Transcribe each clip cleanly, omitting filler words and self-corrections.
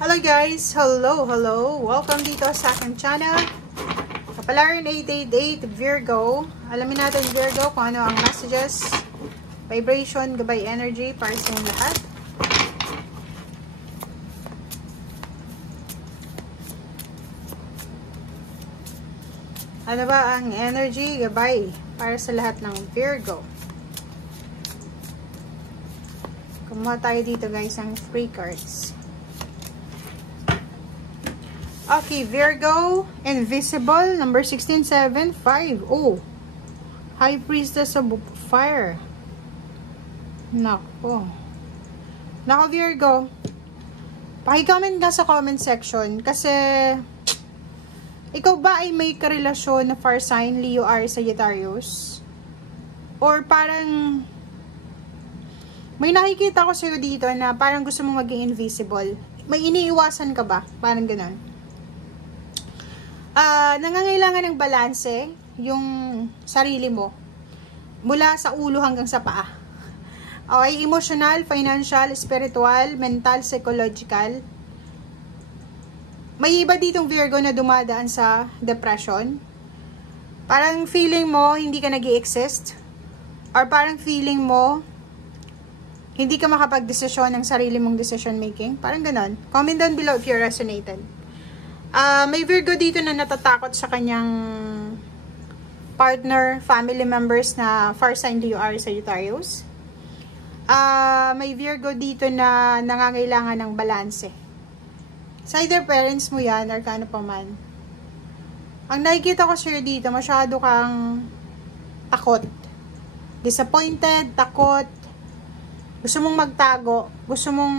Hello guys! Hello! Welcome dito sa aking channel. Kapalaran 888 Virgo. Alamin natin Virgo kung ano ang messages, vibration, gabay energy para sa inyong lahat. Ano ba ang energy, gabay para sa lahat ng Virgo? Kumuha tayo dito guys ng free cards. Okay, Virgo, Invisible, number 1675. Oh, High Priestess of Fire. Nako, Virgo. Paki-comment ka sa comment section kasi ikaw ba ay may karelasyon na fire sign, Leo, Aries, Sagittarius? Or parang may nakikita ko sa'yo dito na parang gusto mong maging invisible. May iniiwasan ka ba? Parang ganun. Nangangailangan ng balanse yung sarili mo mula sa ulo hanggang sa paa. Okay, emotional, financial, spiritual, mental, psychological. May iba ditong Virgo na dumadaan sa depression. Parang feeling mo hindi ka nag-i-exist, or parang feeling mo hindi ka makapag-desisyon ng sarili mong decision making. Parang ganon. Comment down below if you resonated. May Virgo dito na natatakot sa kanyang partner, family members na fire sign, Leo, Aries, Sagittarius. May Virgo dito na nangangailangan ng balanse. Sa either parents mo yan or kano pa man. Ang nakikita ko sa'yo dito, masyado kang takot. Disappointed, takot. Gusto mong magtago. Gusto mong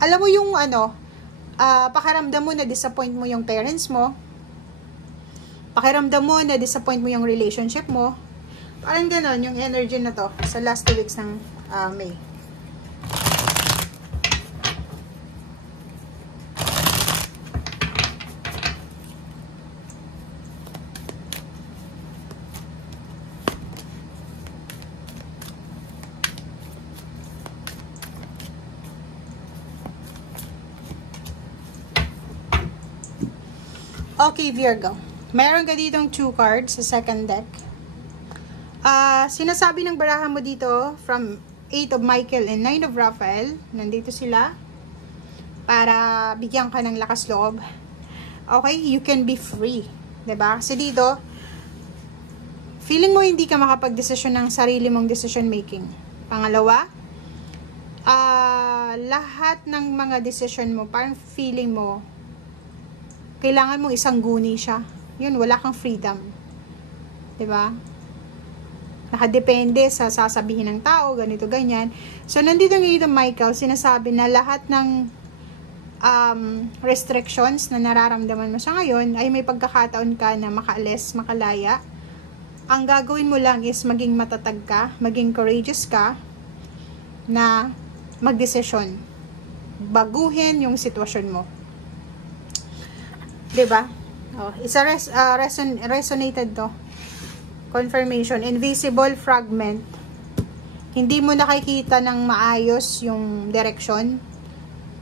alam mo yung pakiramdam mo na disappoint mo yung parents mo. Pakiramdam mo na disappoint mo yung relationship mo. Parang ganon yung energy na to sa last 2 weeks ng May. Okay, Virgo. Meron ka ditong 2 cards sa second deck. Sinasabi ng baraha mo dito, from 8 of Michael and 9 of Raphael, nandito sila, para bigyan ka ng lakas loob. Okay, you can be free. Diba? Kasi dito, feeling mo hindi ka makapag-desisyon ng sarili mong decision making. Pangalawa, lahat ng mga decision mo, parang feeling mo, kailangan mong isang guni siya. Yun, wala kang freedom. Diba? Nakadepende sa sasabihin ng tao, ganito, ganyan. So, nandito ngayon Michael, sinasabi na lahat ng restrictions na nararamdaman mo sa ngayon, ay may pagkakataon ka na makaalis, makalaya. Ang gagawin mo lang is maging matatag ka, maging courageous ka, na magdesisyon. Baguhin yung sitwasyon mo. Diba? Oh, isa resonated to. Confirmation. Invisible fragment. Hindi mo nakikita ng maayos yung direction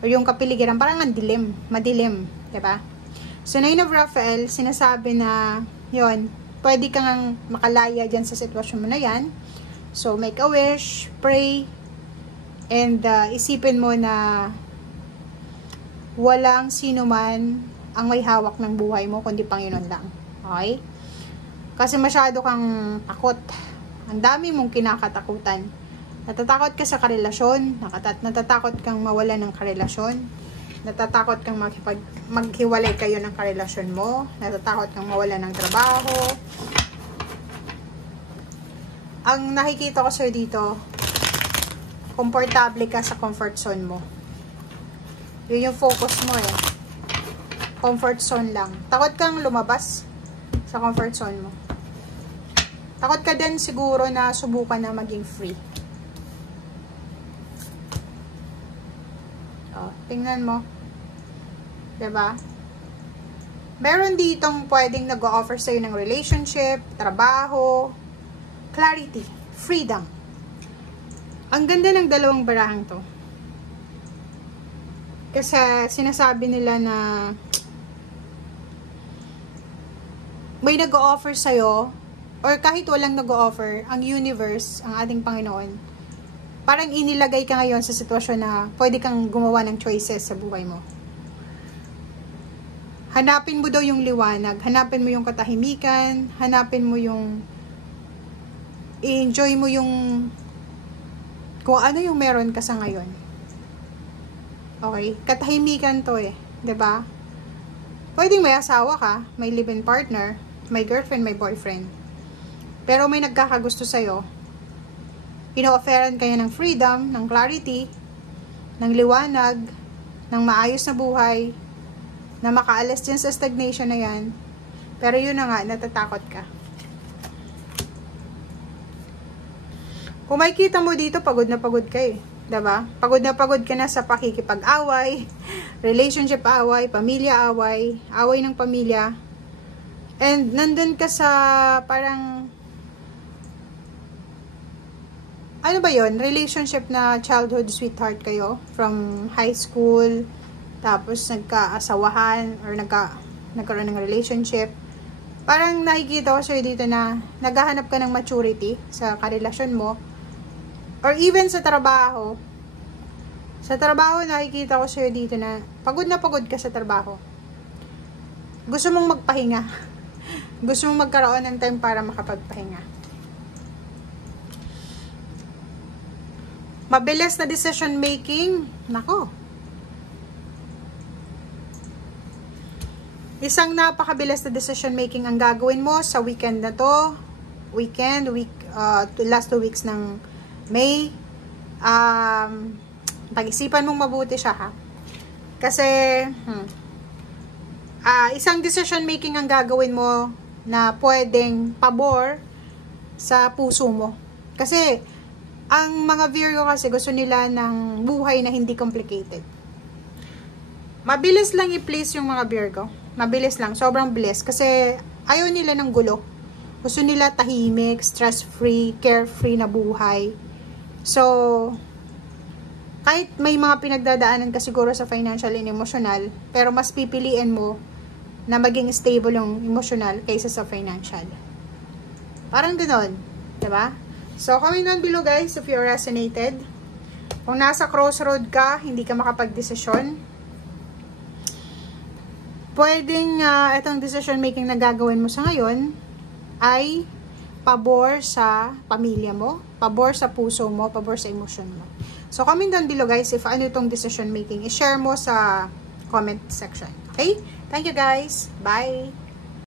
o yung kapiligiran. Parang ang dilim. Madilim. Diba? So, 9 of Raphael, sinasabi na yun, pwede kang makalaya dyan sa sitwasyon mo na yan. So, make a wish, pray, and isipin mo na walang sino man ang may hawak ng buhay mo, kundi Panginoon lang. Okay? Kasi masyado kang takot. Ang dami mong kinakatakutan. Natatakot ka sa karelasyon, natatakot kang mawalan ng karelasyon, natatakot kang maghiwalay kayo ng karelasyon mo, natatakot kang mawalan ng trabaho. Ang nakikita ko sa'yo dito, komportable ka sa comfort zone mo. Yun yung focus mo eh. Comfort zone lang. Takot kang lumabas sa comfort zone mo. Takot ka din siguro na subukan na maging free. Oh, tingnan mo. Diba? Meron ditong pwedeng nag-o-offer sa'yo ng relationship, trabaho, clarity, freedom. Ang ganda ng dalawang barahang to. Kasi sinasabi nila na may nag-o-offer sa'yo, or kahit walang nag-o-offer, ang universe, ang ating Panginoon, parang inilagay ka ngayon sa sitwasyon na pwede kang gumawa ng choices sa buhay mo. Hanapin mo daw yung liwanag, hanapin mo yung katahimikan, hanapin mo yung i-enjoy mo yung kung ano yung meron ka sa ngayon. Okay? Katahimikan to eh. 'Di ba? Pwedeng may asawa ka, may live-in partner, may girlfriend, may boyfriend. Pero may nagkakagusto sa'yo. Ino-offeran kayo ng freedom, ng clarity, ng liwanag, ng maayos na buhay, na makaalis din sa stagnation na yan. Pero yun na nga, natatakot ka. Kung makikita mo dito, pagod na pagod ka eh. Diba? Pagod na pagod ka na sa pakikipag-away, relationship away, pamilya away, away ng pamilya. And nandun ka sa parang, ano ba yon? Relationship na childhood sweetheart kayo from high school, tapos nagkaasawahan or nagkaroon ng relationship. Parang nakikita ko sa'yo dito na naghahanap ka ng maturity sa karelasyon mo. Or even sa trabaho. Sa trabaho, nakikita ko sa'yo dito na pagod ka sa trabaho. Gusto mong magpahinga. Gusto mong magkaroon ng time para makapagpahinga. Mabilis na decision making. Nako. Isang napakabilis na decision making ang gagawin mo sa weekend na to. Last 2 weeks ng May. Pag-isipan mong mabuti siya ha. Kasi, isang decision making ang gagawin mo na pwedeng pabor sa puso mo. Kasi, ang mga Virgo kasi gusto nila ng buhay na hindi complicated. Mabilis lang i-please yung mga Virgo. Mabilis lang. Sobrang bilis. Kasi, ayaw nila ng gulo. Gusto nila tahimik, stress-free, carefree na buhay. So, kahit may mga pinagdadaanan ka siguro sa financial and emotional, pero mas pipiliin mo na maging stable yung emotional kaysa sa financial. Parang ganoon, diba? So, comment down below guys if you resonated. Kung nasa crossroad ka, hindi ka makapag-desisyon, pwedeng itong decision making na gagawin mo sa ngayon ay pabor sa pamilya mo, pabor sa puso mo, pabor sa emosyon mo. So, comment down below guys if ano itong decision making. I-share mo sa comment section. Okay? Thank you guys. Bye!